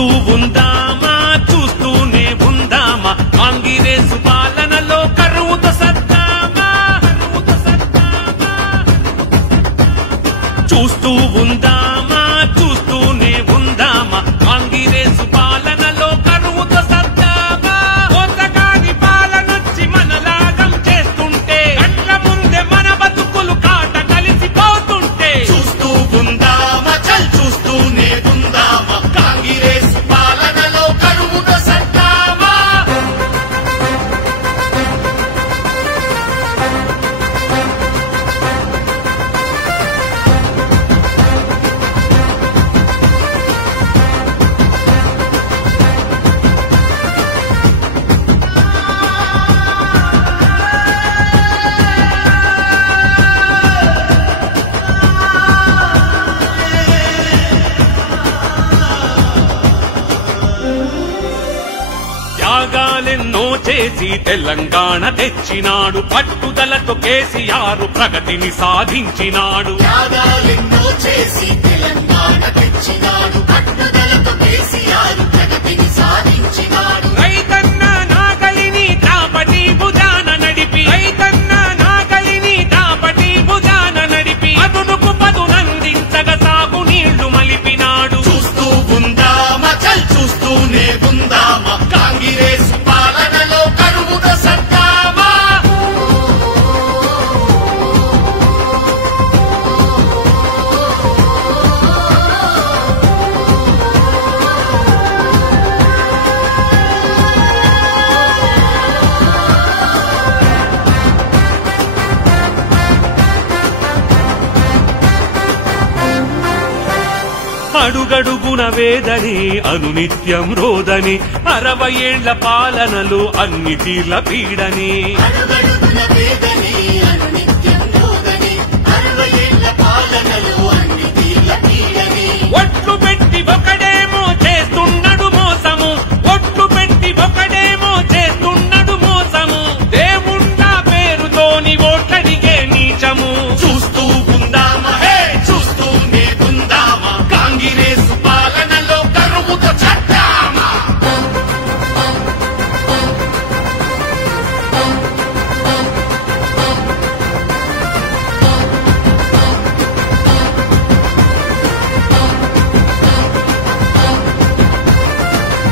చూస్తూ ఉందామా చూస్తూనే ఉందామా కాంగ్రెస్ పాలనలో కరువుతో సత్తామా చూస్తూ ఉందామా చూస్తూనే ఉందామా కాంగ్రెస్ పాలనలో కరువుతో సత్తామా కోతగాని పాలనొచ్చి మనలాగం చేస్తుంటే కళ్ళ ముందే మన బతుకులు కాట కలిసిపోతుంటే చూస్తూ ఉందామా చల్ చూస్తూనే ఉందామా కాంగ్రెస్ పాలనలో కరువుతో సత్తామా త్యాగాలెన్నో చేసి తెలంగాణ తెచ్చినాడు పట్టుదలతో కేసీఆర్ ప్రగతిని సాధించినాడు త్యాగాలెన్నో చేసి తెలంగాణ తెచ్చినాడు పట్టుదలతో కేసీఆర్ ప్రగతిని సాధించినాడు రైతన్న నాగలిని దాపటి భుజాన నడిపి రైతన్న నాగలిని దాపటి భుజాన నడిపి అదునుకు పదునందించగా సాగు నీళ్లు మలిపినాడు చూస్తూ ఉందామా చల్ చూస్తూనే ఉందామా కాంగ్రెస్ పాలనలో కరువుతో సత్తామా అడుగడుగున వేదని అనునిత్యం రోదని 60 ఏళ్ల పాలనలు అన్ని తీర్ల పీడని అడుగడుగున వేదని అనునిత్యం రోదని 60 ఏళ్ల పాలనలు అన్ని తీర్ల పీడని ఒట్లు పెట్టి ఒకడేమో చేస్తున్నాడు మోసము ఒట్లు పెట్టి ఒకడేమో చేస్తున్నాడు మోసము దేవుళ్ళ పేరుతోని ఓట్లడిగే నీచము చూస్తూ ఉందామా హే చూస్తూనే ఉందామా కాంగ్రెస్ పాలనలో కరువుతో చట్టామా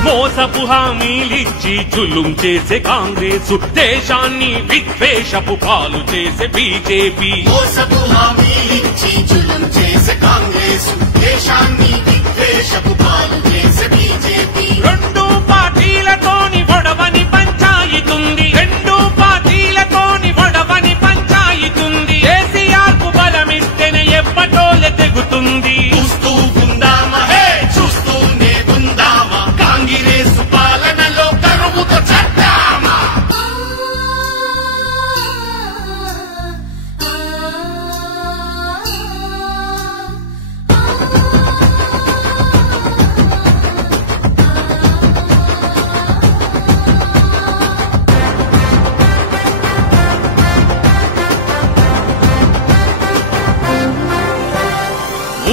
మోసపు హామీలిచ్చి జులుం చేసే కాంగ్రెసు దేశాన్ని విద్వేషపు పాలు చేసే బీజేపీ మోసపు హామీలిచ్చి జులుం చేసే కాంగ్రెస్ దేశాన్ని విద్వేషపు పాలు చేసే బీజేపీ రెండు పార్టీలతోని వడవని పంచాయితుంది రెండు పార్టీలతోని వడవని పంచాయితుంది కేసీఆర్ కు బలమిస్తేనే ఎప్పటోలే తెగుతుంది చూస్తూ ఉందామా హే చూస్తూనే ఉందామా కాంగ్రెస్ పాలనలో కరువుతో చట్టామా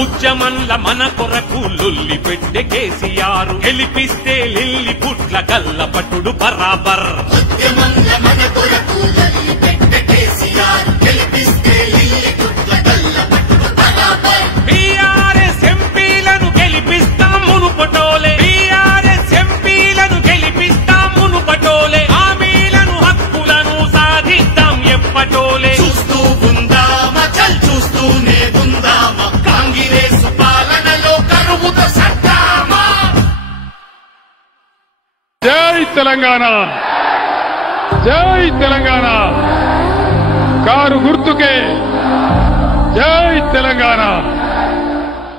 ఉద్యమంల మన కొరకు లొల్లి పెట్టే కేసీఆర్ గెలిపిస్తే లిల్లి పుట్ల గల్లపట్టుడు బరాబర్ ఉద్యమంల మన కొరకు లొల్లి పెట్టే కేసీఆర్ గెలిపిస్తే లిల్లి పుట్ల గల్లపట్టుడు బరాబర్ బీఆర్ఎస్ ఎంపీలను గెలిపిస్తాం మునుపటోలే బీఆర్ఎస్ ఎంపీలను గెలిపిస్తాం మునుపటోలే హామీలను హక్కులను సాధిస్తాం ఎప్పటోలే చూస్తూ ఉందామా చల్ చూస్తూనే ఉందామా కాంగ్రెస్ పాలనలో కరువుతో సత్తామా జై తెలంగాణ జై తెలంగాణ కారు గుర్తుకే జై తెలంగాణ